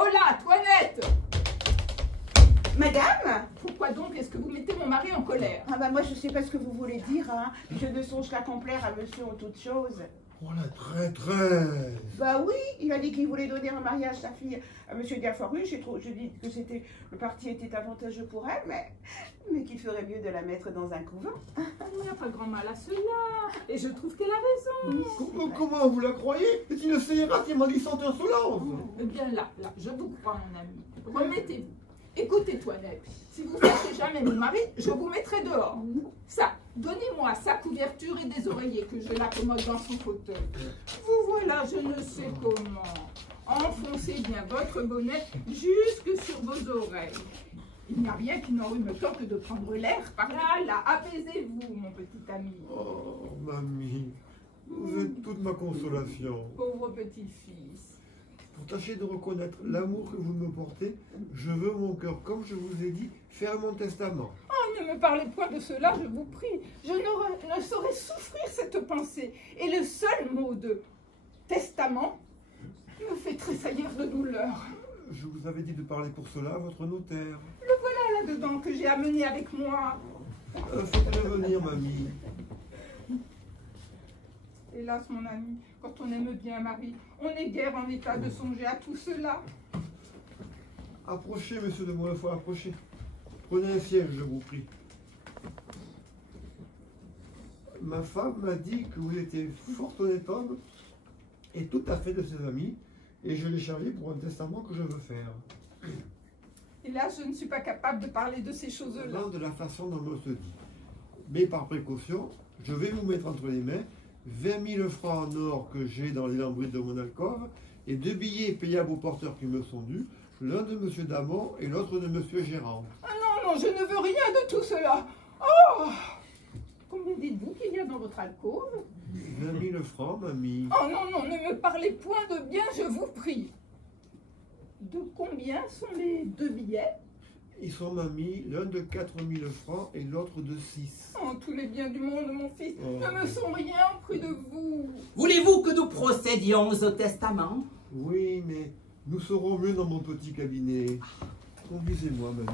Oh là, Toinette! Madame? Pourquoi donc est-ce que vous mettez mon mari en colère? Ah bah moi je sais pas ce que vous voulez dire, hein. Je ne songe qu'à complaire à monsieur en toutes choses. Oh la traîtresse! Bah oui, il a dit qu'il voulait donner en mariage sa fille à monsieur Diaforu. Je dis que le parti était avantageux pour elle, mais qu'il ferait mieux de la mettre dans un couvent. Il n'y a pas grand mal à cela. Et je trouve qu'elle a raison. Comment vous la croyez? C'est une scélérat maudissante insolente! Eh bien là, je vous crois, mon ami. Remettez-vous. Écoutez, Toinette, si vous fâchez jamais mon mari, je vous mettrai dehors. Ça, donnez-moi sa couverture et des oreillers que je l'accommode dans son fauteuil. Vous voilà, je ne sais comment. Enfoncez bien votre bonnet jusque sur vos oreilles. Il n'y a rien qui n'enrhume tant que de prendre l'air par là, là. Apaisez-vous, mon petit ami. Oh, mamie, vous êtes toute ma consolation. Pauvre petit-fils. Pour tâcher de reconnaître l'amour que vous me portez, je veux mon cœur, comme je vous ai dit, faire mon testament. Oh, ne me parlez point de cela, je vous prie. Je ne saurais souffrir cette pensée. Et le seul mot de testament me fait tressaillir de douleur. Je vous avais dit de parler pour cela à votre notaire. Le voilà là-dedans que j'ai amené avec moi. Faites-le venir, mamie. Hélas, mon ami, quand on aime bien Marie, on n'est guère en état de songer à tout cela. Approchez, monsieur de Montlefoy, approchez. Prenez un siège, je vous prie. Ma femme m'a dit que vous étiez fort honnête homme et tout à fait de ses amis, et je l'ai chargé pour un testament que je veux faire. Hélas, je ne suis pas capable de parler de ces choses-là. De la façon dont on se dit. Mais par précaution, je vais vous mettre entre les mains 20 000 francs en or que j'ai dans les lambris de mon alcôve et 2 billets payables aux porteurs qui me sont dus, l'un de M. Damon et l'autre de M. Gérard. Ah non, non, je ne veux rien de tout cela. Oh! Combien dites-vous qu'il y a dans votre alcôve? 20 000 francs, mamie. Oh non, non, ne me parlez point de bien, je vous prie. De combien sont les 2 billets? Ils sont, mamie, l'un de 4 000 francs et l'autre de 6. Oh, tous les biens du monde, mon fils, ne me sont rien près de vous. Voulez-vous que nous procédions au testament? Oui, mais nous serons mieux dans mon petit cabinet. Conduisez-moi, mamie.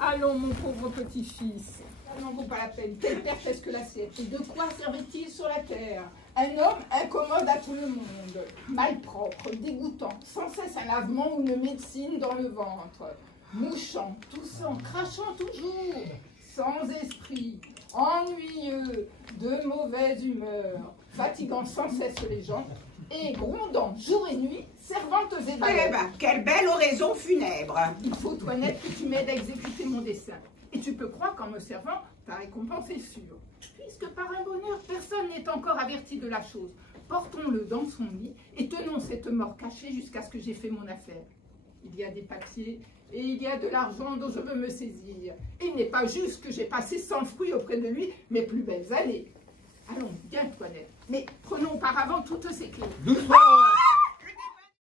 Allons, mon pauvre petit-fils. Ça n'en vaut pas la peine. Quelle perte est-ce que l'assiette? Et de quoi servait-il sur la terre? Un homme incommode à tout le monde, malpropre, dégoûtant, sans cesse un lavement ou une médecine dans le ventre, mouchant, toussant, crachant toujours, sans esprit, ennuyeux, de mauvaise humeur, fatiguant sans cesse les gens, et grondant jour et nuit, servantes et Eh valets. ben, quelle belle oraison funèbre! Il faut, Toinette, que tu m'aides à exécuter mon dessein. Et tu peux croire qu'en me servant, ta récompense est sûre. Puisque par un bonheur, personne n'est encore averti de la chose. Portons-le dans son lit et tenons cette mort cachée jusqu'à ce que j'ai fait mon affaire. Il y a des papiers et il y a de l'argent dont je veux me saisir. Et il n'est pas juste que j'ai passé sans fruit auprès de lui mes plus belles années. Allons, viens, Toinette. Mais prenons auparavant toutes ces clés. Doucement!